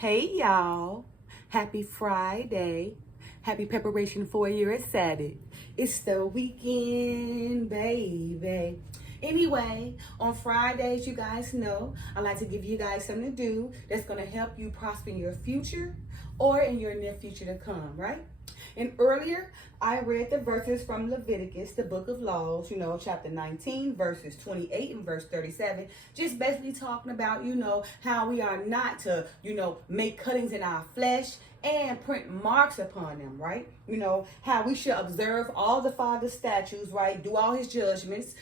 Hey y'all, happy Friday. Happy preparation for your Saturday. It's the weekend, baby. Anyway, on Fridays, you guys know, I like to give you guys something to do that's going to help you prosper in your future or in your near future to come, right? And earlier, I read the verses from Leviticus, the book of laws, chapter 19, verses 28 and verse 37. Just basically talking about, how we are not to, make cuttings in our flesh and print marks upon them, right? How we should observe all the Father's statutes, right? Do all his judgments,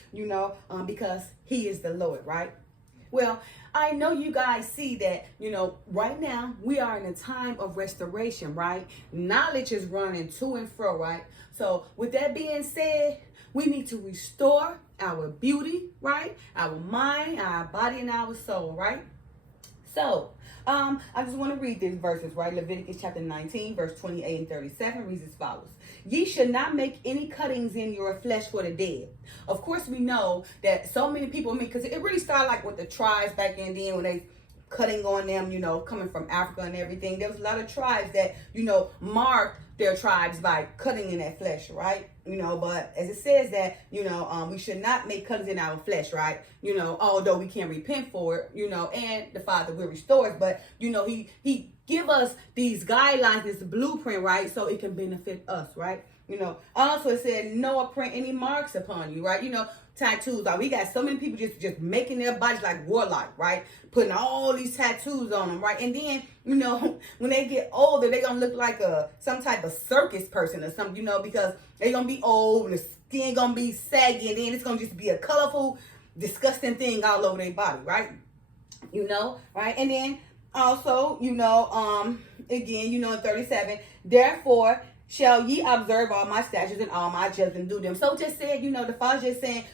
because he is the Lord, right? Well, I know you guys see that, right now we are in a time of restoration, right? Knowledge is running to and fro, right? So with that being said, we need to restore our beauty, right? Our mind, our body, and our soul, right? So, I just want to read these verses, right? Leviticus chapter 19, verse 28 and 37 reads as follows. Ye should not make any cuttings in your flesh for the dead. Of course, we know that so many people, because it really started like with the tribes back in then when they cutting on them, coming from Africa and everything. There was a lot of tribes that, marked their tribes by cutting in that flesh, right? But as it says that, we should not make cuttings in our flesh, right? Although we can repent for it, and the Father will restore us. But, he give us these guidelines, this blueprint, right? So it can benefit us, right? Also it said, no print any marks upon you, right? Tattoos. Like we got so many people just making their bodies like warlike, right? Putting all these tattoos on them, right? And then, when they get older, they're going to look like some type of circus person or something, because they're going to be old and the skin going to be saggy, and then it's going to just be a colorful, disgusting thing all over their body, right? Right? And then also, again, in 37, therefore, shall ye observe all my statutes and all my judgments and do them. So just said, the Father just saying,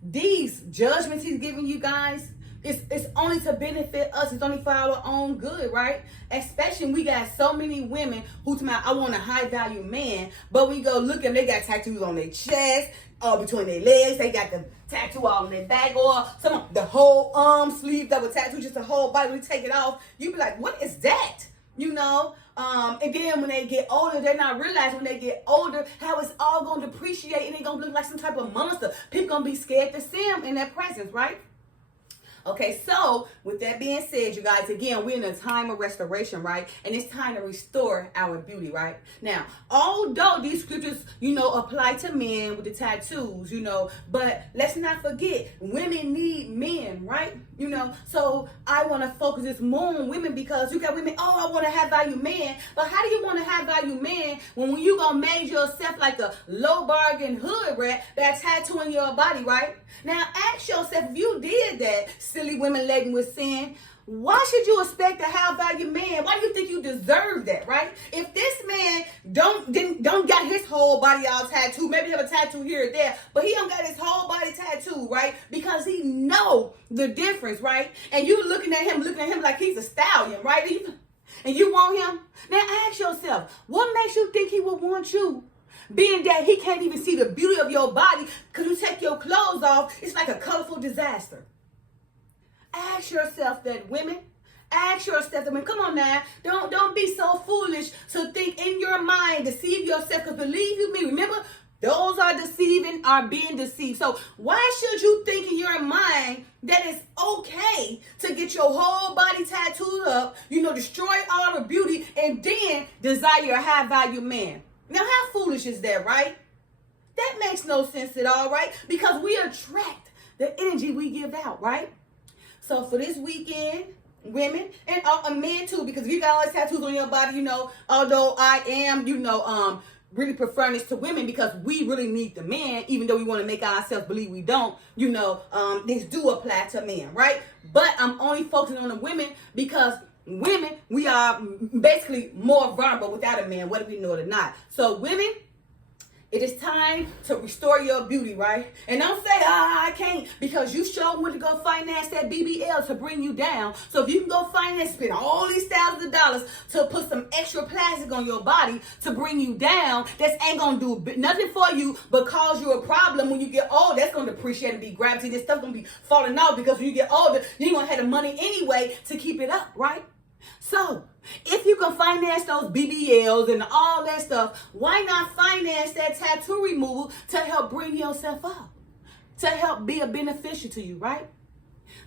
these judgments he's giving you guys, it's only to benefit us. It's only for our own good, right? Especially we got so many women who tell me, I want a high value man, but we go look at them, they got tattoos on their chest, between their legs, they got the tattoo all on their back, or the whole arm sleeve double tattoo, just the whole body. We take it off, you be like, what is that? And then when they get older, they're not realizing when they get older how it's all going to depreciate and they're going to look like some type of monster. People going to be scared to see them in their presence, right? Okay, so with that being said, you guys, again, we're in a time of restoration, right? And it's time to restore our beauty, right? Now, although these scriptures, apply to men with the tattoos, but let's not forget, women need men, right? So I want to focus this more on women because you got women, I want to have value man. But how do you want to have value man when you going to make yourself like a low bargain hood rat that's tattooing your body, right? Now, ask yourself, if you did that, silly women laden with sin, why should you expect to have value man? Why do you think you deserve that, right? If this man don't got his whole body all tattooed, maybe have a tattoo here or there, but he don't got his whole body tattooed, right? Because he know the difference, right? And you looking at him like he's a stallion, right? And you want him? Now ask yourself, what makes you think he would want you? Being that he can't even see the beauty of your body because you take your clothes off, it's like a colorful disaster. Ask yourself that, women. Ask yourself that, come on now. Don't be so foolish to think in your mind, deceive yourself. Because believe you me, remember, those are deceiving, are being deceived. So why should you think in your mind that it's okay to get your whole body tattooed up, destroy all the beauty, and then desire a high value man? Now, how foolish is that, right? That makes no sense at all, right? Because we attract the energy we give out, right? So for this weekend, women and men too, because if you got all these tattoos on your body, although I am, really preferring this to women because we really need the man, even though we want to make ourselves believe we don't, this do apply to men, right? But I'm only focusing on the women because women, we are basically more vulnerable without a man, whether we know it or not. So women, it is time to restore your beauty, right? And don't say, I can't, because you sure went to go finance that BBL to bring you down. So if you can go finance, spend all these thousands of dollars to put some extra plastic on your body to bring you down, that ain't going to do nothing for you but cause you a problem when you get old. That's going to depreciate and be gravity. This stuff going to be falling off because when you get older, you ain't going to have the money anyway to keep it up, right? So, if you can finance those BBLs and all that stuff, why not finance that tattoo removal to help bring yourself up? To help be a beneficial to you, right?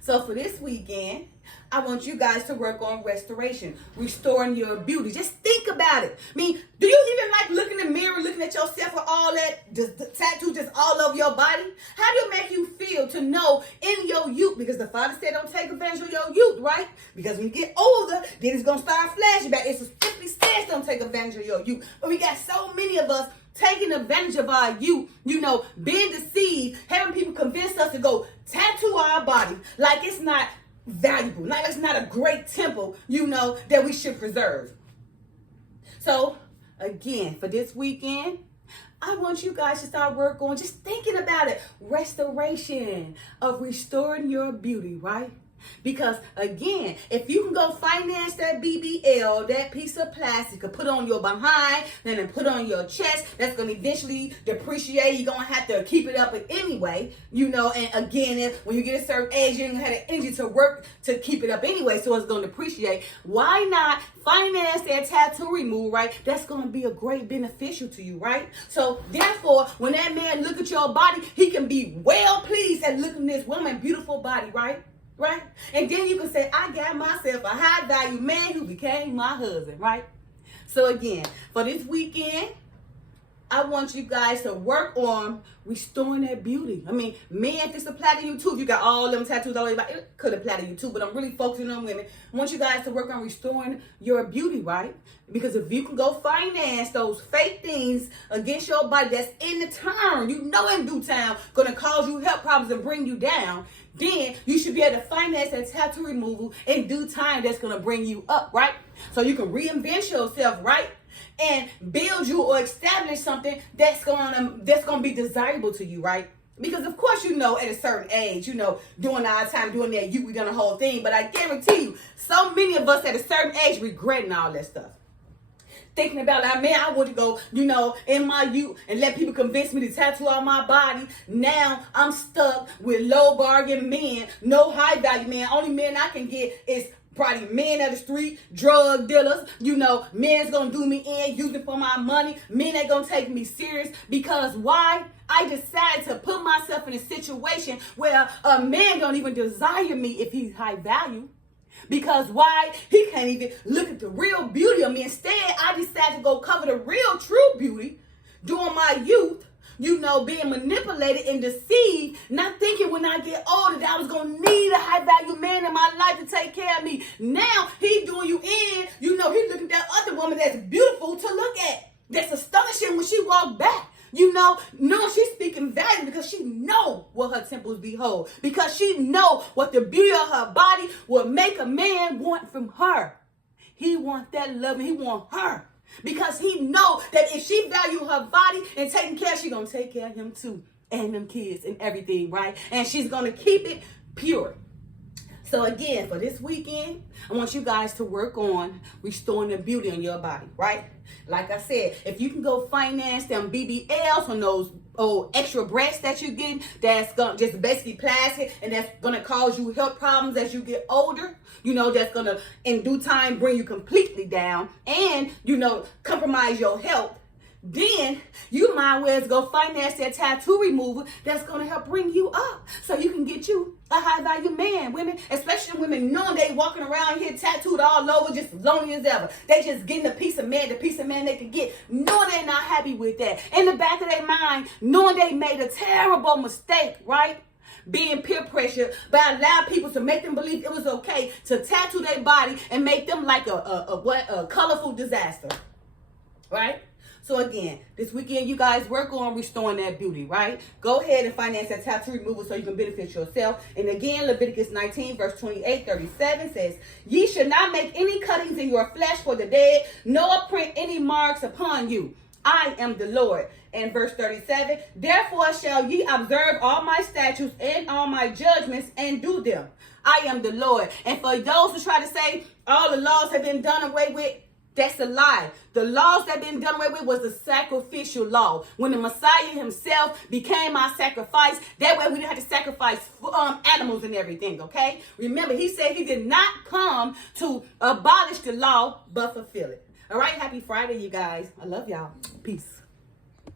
So for this weekend, I want you guys to work on restoration, restoring your beauty. Just think about it. I mean, do you even like looking in the mirror, looking at yourself with all that the tattoo just all over your body? How do it make you feel to know in your youth? Because the Father said don't take advantage of your youth, right? Because when you get older, then it's going to start flashing back. It specifically says don't take advantage of your youth. But we got so many of us taking advantage of our youth, being deceived, having people convince us to go tattoo our body like it's not valuable, like it's not a great temple, that we should preserve. So, again, for this weekend, I want you guys to start work on just thinking about it. Restoration of restoring your beauty, right? Because again, if you can go finance that BBL, that piece of plastic, to put on your behind, then put on your chest, that's going to eventually depreciate. You're going to have to keep it up anyway, and again, when you get a certain age, you're going to have the energy to work to keep it up anyway, so it's going to depreciate. Why not finance that tattoo removal, right? That's going to be a great beneficial to you, right? So therefore, when that man look at your body, he can be well pleased at looking at this woman's beautiful body, right? Right? And then you can say, I got myself a high value man who became my husband, right? So again, for this weekend, I want you guys to work on restoring that beauty. I mean, men, this apply to you too. If you got all them tattoos all over your body, it could apply to you too, but I'm really focusing on women. I want you guys to work on restoring your beauty, right? Because if you can go finance those fake things against your body that's in the turn, in due time, going to cause you health problems and bring you down, then you should be able to finance that tattoo removal in due time that's going to bring you up, right? So you can reinvent yourself, right? And build you or establish something that's gonna be desirable to you, right? Because of course, at a certain age, during our time, doing that, we done the whole thing. But I guarantee you, so many of us at a certain age regretting all that stuff. Thinking about, I want to go, in my youth and let people convince me to tattoo on my body. Now I'm stuck with low bargain men, no high value men. Only men I can get is probably men of the street, drug dealers, men's gonna do me in, use it for my money. Men ain't gonna take me serious. Because why? I decided to put myself in a situation where a man don't even desire me if he's high value. Because why? He can't even look at the real beauty of me. Instead, I decided to go cover the real true beauty during my youth, being manipulated and deceived, not thinking when I get older that I was going to need a high value man in my life to take care of me. Now he doing you in, he looking at that other woman that's beautiful to look at. That's astonishing when she walked back. She's speaking value because she know what her temples behold. Because she know what the beauty of her body will make a man want from her. He want that love and he want her. Because he know that if she value her body and taking care, she gonna take care of him too. And them kids and everything, right? And she's gonna keep it pure. So again, for this weekend, I want you guys to work on restoring the beauty in your body, right? Like I said, if you can go finance them BBLs on those extra breasts that you're getting, that's gonna just basically plastic, and that's gonna cause you health problems as you get older, that's gonna in due time bring you completely down and compromise your health. Then you might well go finance that tattoo removal that's going to help bring you up so you can get you a high value man. Women, especially women, knowing they walking around here tattooed all over, just lonely as ever. They just getting the piece of man they can get, knowing they're not happy with that. In the back of their mind, knowing they made a terrible mistake, right? Being peer pressure by allowing people to make them believe it was okay to tattoo their body and make them like a colorful disaster, right? So again, this weekend you guys work on restoring that beauty, right? Go ahead and finance that tattoo removal so you can benefit yourself. And again, Leviticus 19, verse 28-37 says, ye should not make any cuttings in your flesh for the dead, nor print any marks upon you. I am the Lord. And verse 37, therefore shall ye observe all my statutes and all my judgments and do them. I am the Lord. And for those who try to say all the laws have been done away with, That's a lie. The laws that been done away with was the sacrificial law. When the Messiah himself became our sacrifice, that way we didn't have to sacrifice animals and everything, okay? Remember, he said he did not come to abolish the law, but fulfill it. All right, happy Friday, you guys. I love y'all. Peace.